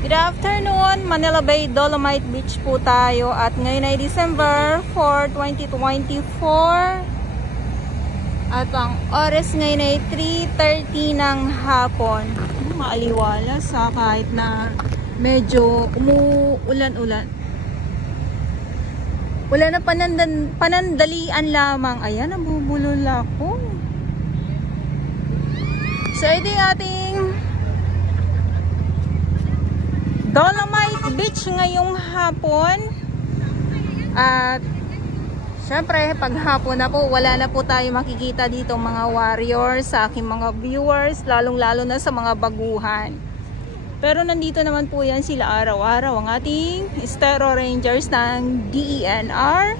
Good afternoon, Manila Bay Dolomite Beach po tayo at ngayon ay December 4, 2024 at ang oras ngayon ay 3:30 ng hapon. Maaliwalas kahit na medyo umuulan-ulan. Wala na panandalian lamang. Ayan, nabubulol ako. So ito yung ating Dolomite Beach ngayong hapon. At syempre pag hapon na po, wala na po tayo makikita dito mga warriors sa aking mga viewers, lalong lalo na sa mga baguhan. Pero nandito naman po yan sila araw-araw, ang ating Estero Rangers ng DENR,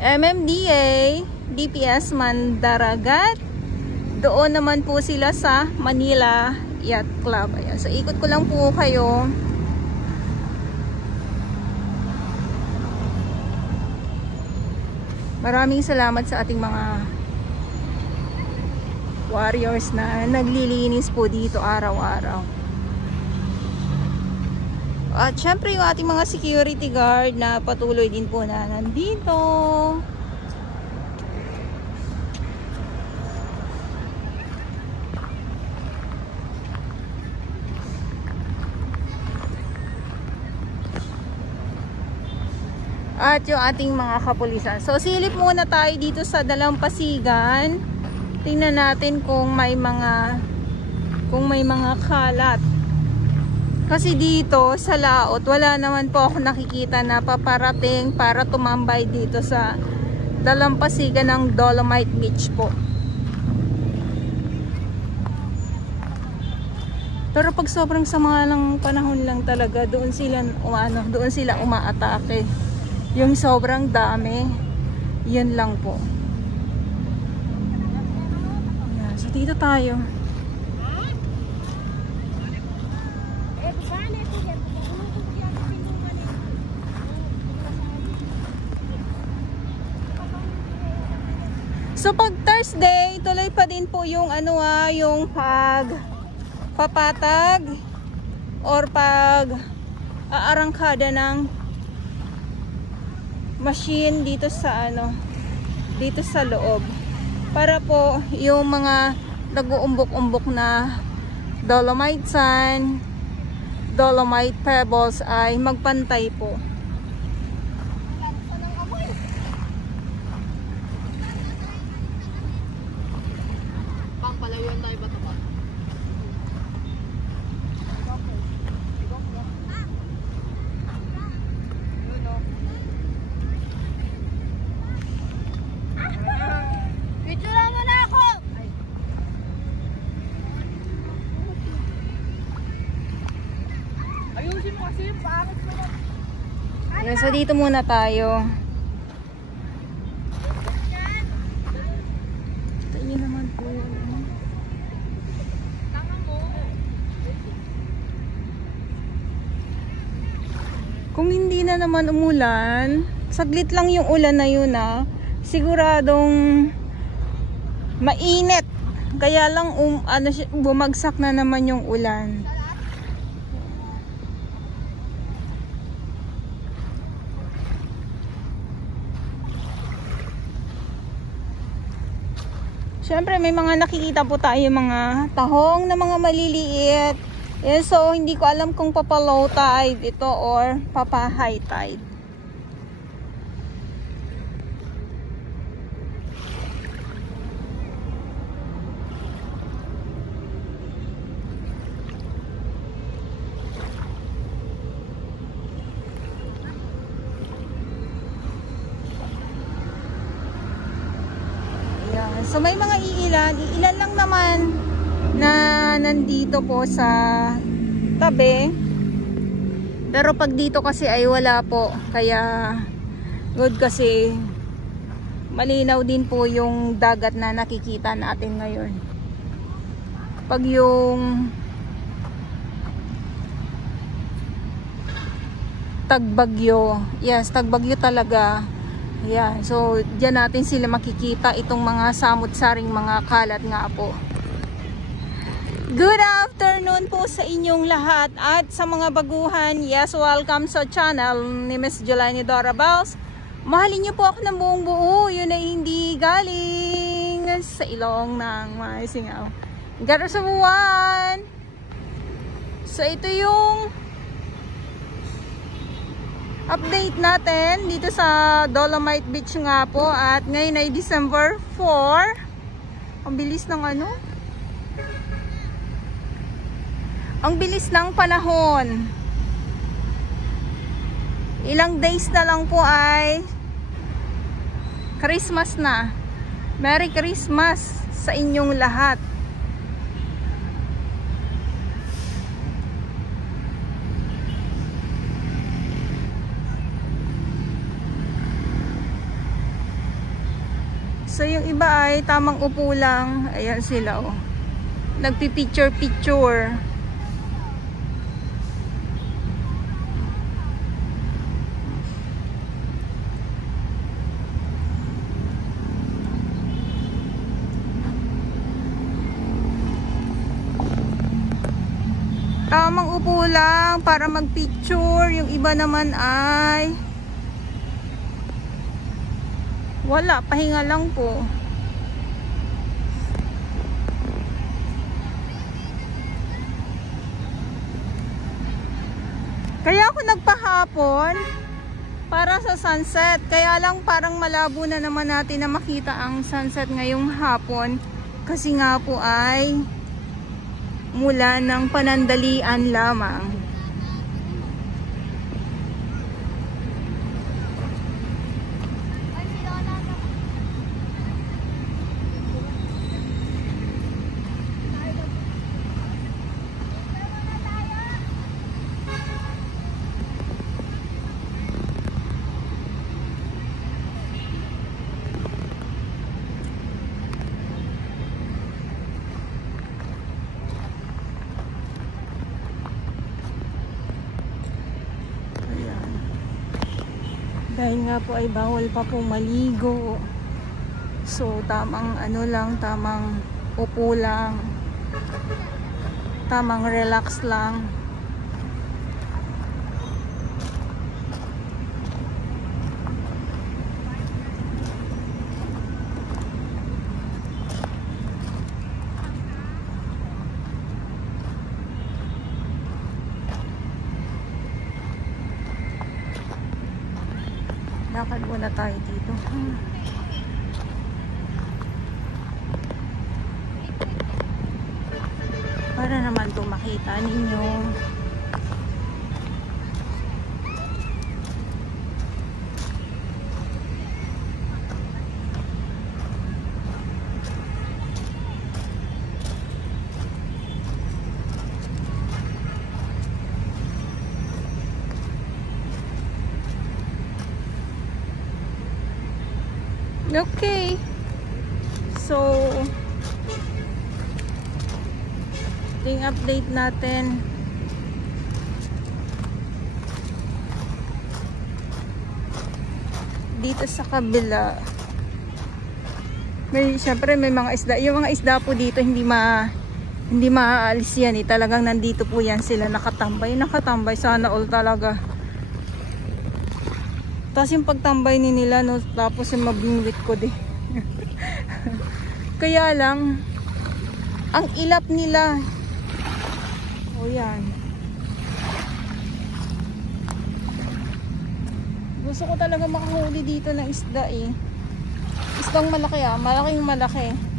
MMDA, DPS Mandaragat. Doon naman po sila sa Manila Yacht Club. Ayan. So ikot ko lang po kayo. Maraming salamat sa ating mga warriors na naglilinis po dito araw-araw. At syempre yung ating mga security guard na patuloy din po na nandito. At yung ating mga kapulisan. So silip muna tayo dito sa Dalampasigan. Tingnan natin kung may mga kalat. Kasi dito sa laot wala naman po ako nakikita na paparating para tumambay dito sa Dalampasigan ng Dolomite Beach po. Pero pag sobrang sama ng panahon lang talaga, doon sila umaatake. Yung sobrang dami, yun lang po. Ayan, so dito tayo. So pag Thursday, tuloy pa din po yung yung papatag or pag aarangkada ng machine dito sa loob para po yung mga nag-uumbok-umbok na dolomite sand, dolomite pebbles ay magpantay po. Pangpalayan tayo ba ito ba? Yes, so dito muna tayo. Ito yun naman po. Kung hindi na naman umulan, saglit lang yung ulan na yun siguradong mainit. Kaya lang bumagsak na naman yung ulan. Siyempre may mga nakikita po tayo mga tahong na mga maliliit. Yan, so hindi ko alam kung papa low tide ito or papa high tide. So may mga ilan lang naman na nandito po sa tabi. Pero pag dito kasi ay wala po. Kaya good kasi malinaw din po yung dagat na nakikita natin ngayon. Pag yung tagbagyo, yes, tagbagyo talaga. Ayan, so diyan natin sila makikita itong mga samut-saring mga kalat nga po. Good afternoon po sa inyong lahat at sa mga baguhan. Yes, welcome sa channel ni Miss Jelani Dora Bells. Mahalin niyo po ako ng buong buo. Yun ay hindi galing sa ilong ng may singaw. Garo sa buwan. So ito yung update natin dito sa Dolomite Beach nga po. At ngayon ay December 4. Ang bilis ng ano? Ang bilis ng panahon. Ilang days na lang po ay Christmas na. Merry Christmas sa inyong lahat. So yung iba ay tamang upo lang. Ayan sila oh. Nagpi-picture. Tamang upo lang para mag-picture. Yung iba naman ay wala, pahinga lang po. Kaya ako nagpahapon para sa sunset. Kaya lang parang malabo na naman natin na makita ang sunset ngayong hapon. Kasi nga po ay mula ng panandalian lamang. Dahil nga po ay bawal pa po maligo. So tamang ano lang, tamang upo lang. Tamang relax lang. Lakad muna tayo dito. Para naman ito makita ninyo. Okay. So yung update natin. Dito sa kabila. Syempre may mga isda. Yung mga isda po dito hindi maaalis yan eh. Talagang nandito po yan sila nakatambay. Sana all talaga. Tapos yung pagtambay ni nila, no, tapos yung mabingwit ko din. Kaya lang, ang ilap nila. O yan. Gusto ko talaga makahuli dito ng isda eh. Isdang malaki ah, malaking malaki.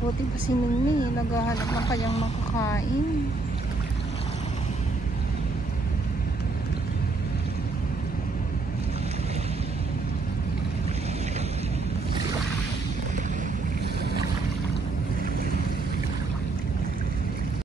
Buti pa si Mingming, naghahanap ng kayang makakain.